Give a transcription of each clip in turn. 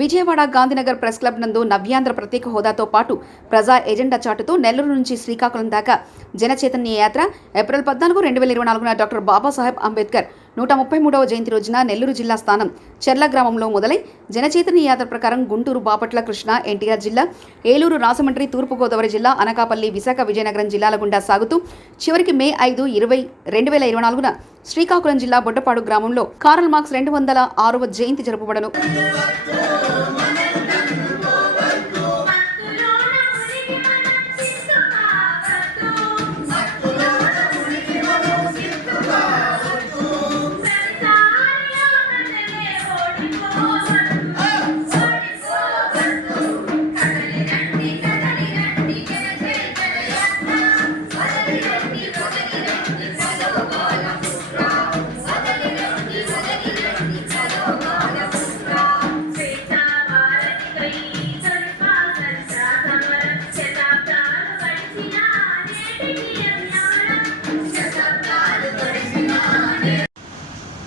Vijayawada Gandhinagar press club నందు నవ్యాంధ్ర ప్రత్యేక హోదాతో పాటు ప్రజా ఎజెండా చాటుతూ నెల్లూరు నుంచి శ్రీకాకుళం దాకా జనచైతన్య యాత్ర ఏప్రిల్ 14, 2024న డాక్టర్ బాబాసాహెబ్ అంబేద్కర్ 133వ జయంతి రోజున నెల్లూరు జిల్లా స్థానం చెర్ల గ్రామంలో మొదలై జనచైతన్య యాత్ర ప్రకారం గుంటూరు, బాపట్ల, కృష్ణా, ఎన్టీఆర్ జిల్లా, ఏలూరు, రాజమండ్రి, తూర్పుగోదావరి జిల్లా, అనకాపల్లి, విశాఖ, విజయనగరం జిల్లాల గుండా సాగుతూ చివరికి మే 5, 2024న శ్రీకాకుళం జిల్లా బొడ్డపాడు గ్రామంలో కార్ల్ మార్క్స్ 206వ జయంతి జరుపబడను.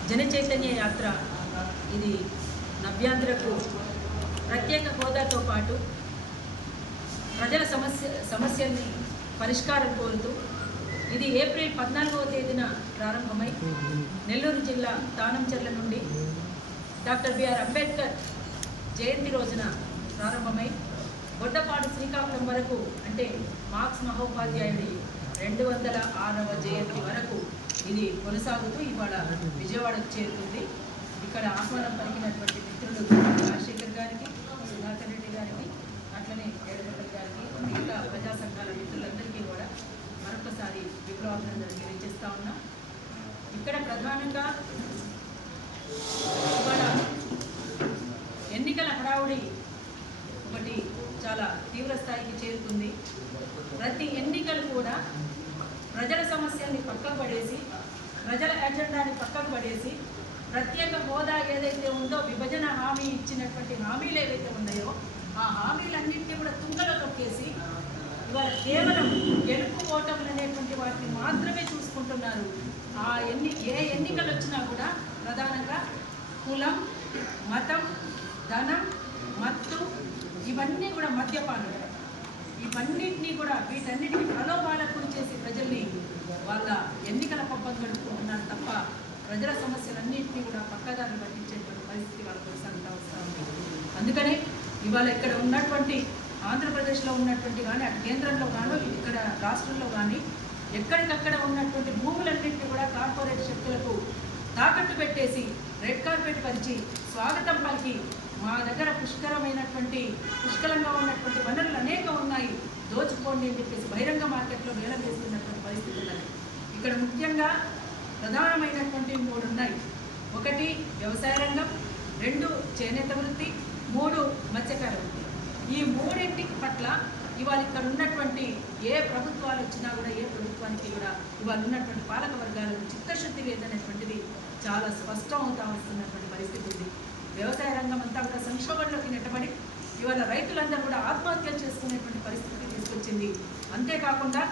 జనచైతన్య యాత్ర ఇది నవ్యాంధ్రకు ప్రత్యేక హోదాతో పాటు ప్రజల సమస్యల్ని పరిష్కారం కోరుతూ ఇది ఏప్రిల్ 14వ తేదీన ప్రారంభమై నెల్లూరు జిల్లా తానంచెర్ల నుండి డాక్టర్ బిఆర్ అంబేద్కర్ జయంతి రోజున ప్రారంభమై బొడ్డపాడు శ్రీకాకుళం వరకు అంటే మార్క్స్ మహోపాధ్యాయుడి 206వ జయంతి వరకు ఇది కొనసాగుతూ ఇవాళ విజయవాడకు చేరుకుంది. ఇక్కడ ఆహ్వానం పలికినటువంటి మిత్రులు రాజశేఖర్ గారికి, సుధాకర్ రెడ్డి గారికి, అట్లనే ఏడుగొండల గారికి, మిగతా ప్రజా సంఘాల మిత్రులందరికీ కూడా మరొకసారి విప్లవాభినందనలు తెలియజేస్తా ఉన్నాం. ఇక్కడ ప్రధానంగా ఇవాళ ఎన్నికల హడావుడి ఒకటి చాలా తీవ్ర స్థాయికి చేరుకుంది. ప్రతి ఎన్నికలు కూడా ప్రజల సమస్యల్ని పక్కకు పడేసి, ప్రజల ఎజెండాని పక్కకు పడేసి, ప్రత్యేక హోదా ఏదైతే ఉందో విభజన హామీ ఇచ్చినటువంటి హామీలు ఏవైతే ఉన్నాయో ఆ హామీలన్నింటినీ కూడా తుంగలో తొక్కేసి ఇవాళ కేవలం గెలుపు ఓటములు అనేటువంటి వాటిని మాత్రమే చూసుకుంటున్నారు. ఏ ఎన్నికలు వచ్చినా కూడా ప్రధానంగా కులం, మతం, ధనం, మత్తు, ఇవన్నీ కూడా మద్యపానం, ఇవన్నింటినీ కూడా వీటన్నిటిని ప్రలోభాలకు గురి చేసి ప్రజల్ని వాళ్ళ ఎన్నికల పబ్బం గడుపుకుంటున్నారు తప్ప ప్రజల సమస్యలన్నింటినీ కూడా పక్కదారి పట్టించేటువంటి పరిస్థితి వాళ్ళు కొనసాగుతూ వస్తూ ఉంది. అందుకనే ఇవాళ ఇక్కడ ఉన్నటువంటి ఆంధ్రప్రదేశ్లో ఉన్నటువంటి కానీ అటు కేంద్రంలో కానీ ఇక్కడ రాష్ట్రంలో కానీ ఎక్కడికక్కడ ఉన్నటువంటి భూములన్నింటినీ కూడా కార్పొరేట్ శక్తులకు తాకట్టు పెట్టేసి రెడ్ కార్పెట్ పరిచి స్వాగతం పలికి మా దగ్గర పుష్కలంగా ఉన్నటువంటి వనరులు అనేక ఉన్నాయి, దోచుకోండి అని చెప్పేసి బహిరంగ మార్కెట్లో వేలం వేస్తున్నటువంటి పరిస్థితి ఉన్నది. ఇక్కడ ముఖ్యంగా ప్రధానమైనటువంటి 3 ఉన్నాయి. 1 వ్యవసాయ రంగం, 2 చేనేత వృత్తి, 3 మత్స్యకార వృత్తి. ఈ 3 పట్ల ఇవాళ ఇక్కడ ఉన్నటువంటి ఏ ప్రభుత్వాలు వచ్చినా కూడా ఏ ప్రభుత్వానికి కూడా ఇవాళ ఉన్నటువంటి పాలక వర్గాలకు చిత్తశుద్ధి లేదనేటువంటిది చాలా స్పష్టం అవుతా వస్తున్నటువంటి పరిస్థితి ఉంది. వ్యవసాయ రంగం అంతా కూడా సంక్షోభంలోకి నెట్టబడి ఇవాళ రైతులందరూ కూడా ఆత్మహత్యలు చేసుకునేటువంటి పరిస్థితికి తీసుకొచ్చింది. అంతేకాకుండా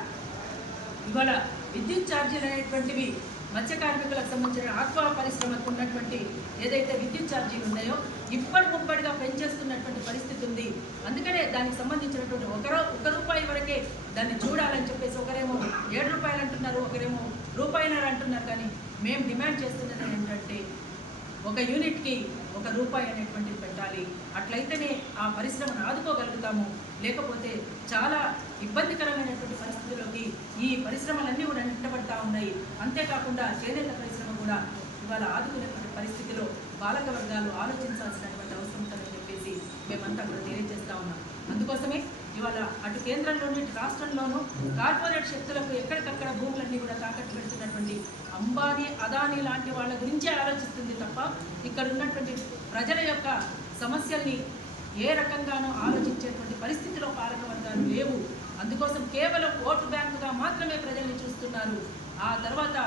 ఇవాళ విద్యుత్ ఛార్జీలు అనేటువంటివి మత్స్య కార్మికులకు సంబంధించిన ఆక్వా పరిశ్రమకు ఉన్నటువంటి ఏదైతే విద్యుత్ ఛార్జీలు ఉన్నాయో ఇప్పటికిప్పటిగా పెంచేస్తున్నటువంటి పరిస్థితి ఉంది. అందుకనే దానికి సంబంధించినటువంటి 1 రూపాయి వరకే దాన్ని చూడాలని చెప్పేసి ఒకరేమో 7 రూపాయలు అంటున్నారు, ఒకరేమో రూపాయిన్నర అంటున్నారు. కానీ మేము డిమాండ్ చేస్తున్నది ఏంటంటే 1 యూనిట్కి 1 రూపాయి అనేటువంటిది పెట్టాలి. అట్లయితేనే ఆ పరిశ్రమను ఆదుకోగలుగుతాము. లేకపోతే చాలా ఇబ్బందికరమైనటువంటి పరిస్థితుల్లోకి ఈ పరిశ్రమలన్నీ కూడా నెట్టబడతా ఉన్నాయి. అంతేకాకుండా చేనేత పరిశ్రమ కూడా ఇవాళ ఆదుకునేటువంటి పరిస్థితిలో పాలక వర్గాలు ఆలోచించాల్సినటువంటి అవసరం ఉందని చెప్పేసి మేమంతా కూడా తెలియజేస్తా ఉన్నాం. అందుకోసమే ఇవాళ అటు కేంద్రంలోనూ ఇటు రాష్ట్రంలోనూ కార్పొరేట్ శక్తులకు ఎక్కడికక్కడ భూములన్నీ కూడా తాకట్టు పెడుతున్నటువంటి అంబానీ, అదానీ లాంటి వాళ్ళ గురించే ఆలోచిస్తుంది తప్ప ఇక్కడ ఉన్నటువంటి ప్రజల యొక్క సమస్యల్ని ఏ రకంగానూ ఆలోచించేటువంటి పరిస్థితిలో పాలక వర్గాలు లేవు. అందుకోసం కేవలం ఓటు బ్యాంకుగా మాత్రమే ప్రజల్ని చూస్తున్నారు. ఆ తర్వాత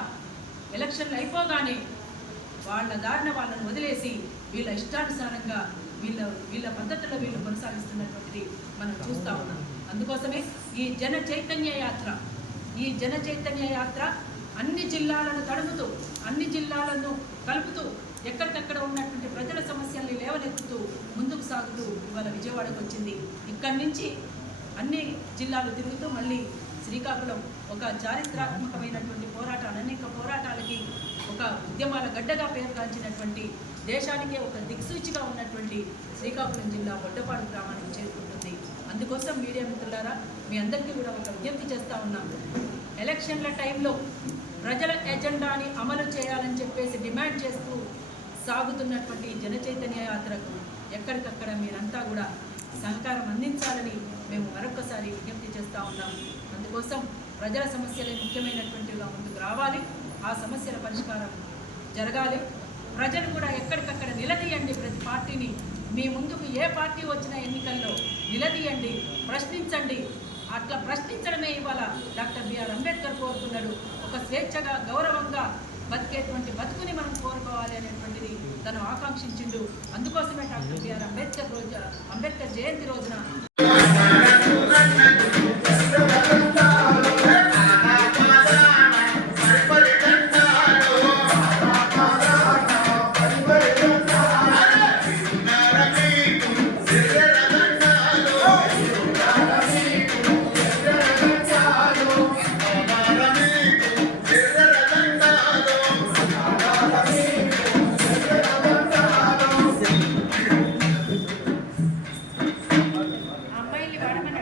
ఎలక్షన్లు అయిపోగానే వాళ్ళ దారిన వాళ్ళని వదిలేసి వీళ్ళ ఇష్టానుసారంగా వీళ్ళ పద్ధతుల్లో వీళ్ళు కొనసాగిస్తున్నటువంటిది మనం చూస్తూ ఉన్నాం. అందుకోసమే ఈ జన చైతన్య యాత్ర అన్ని జిల్లాలను తడుముతూ, అన్ని జిల్లాలను కలుపుతూ, ఎక్కడికక్కడ ఉన్నటువంటి ప్రజల సమస్యల్ని లేవనెత్తుతూ ముందుకు సాగు ఇవాళ విజయవాడకు వచ్చింది. ఇక్కడి నుంచి అన్ని జిల్లాలు తిరుగుతూ మళ్ళీ శ్రీకాకుళం ఒక చారిత్రాత్మకమైనటువంటి పోరాటాలు, అనేక పోరాటాలకి ఒక ఉద్యమాల గడ్డగా పేరుగాంచినటువంటి, దేశానికే ఒక దిక్సూచిగా ఉన్నటువంటి శ్రీకాకుళం జిల్లా బొడ్డపాడు గ్రామానికి చేరుకుంటుంది. అందుకోసం మీడియా మిత్రులారా, మీ అందరికీ కూడా ఒక విజ్ఞప్తి చేస్తూ ఉన్నాం. ఎలక్షన్ల టైంలో ప్రజల ఎజెండాని అమలు చేయాలని చెప్పేసి డిమాండ్ చేస్తూ సాగుతున్నటువంటి జన చైతన్య యాత్రకు ఎక్కడికక్కడ మీరంతా కూడా సహకారం అందించాలని మేము మరొకసారి విజ్ఞప్తి చేస్తూ ఉన్నాం. అందుకోసం ప్రజల సమస్యలే ముఖ్యమైనటువంటివిగా ముందుకు రావాలి, ఆ సమస్యల పరిష్కారం జరగాలి. ప్రజలు కూడా ఎక్కడికక్కడ నిలదీయండి. ప్రతి పార్టీని మీ ముందుకు ఏ పార్టీ వచ్చిన ఎన్నికల్లో నిలదీయండి, ప్రశ్నించండి. అట్లా ప్రశ్నించడమే ఇవాళ డాక్టర్ బిఆర్ అంబేద్కర్ కోరుతున్నాడు. ఒక స్వేచ్ఛగా గౌరవంగా బతికేటువంటి బతుకుని మనం కోరుకోవాలి అనేటువంటిది తను ఆకాంక్షించిండు. అందుకోసమే డాక్టర్ బిఆర్ అంబేద్కర్ జయంతి రోజున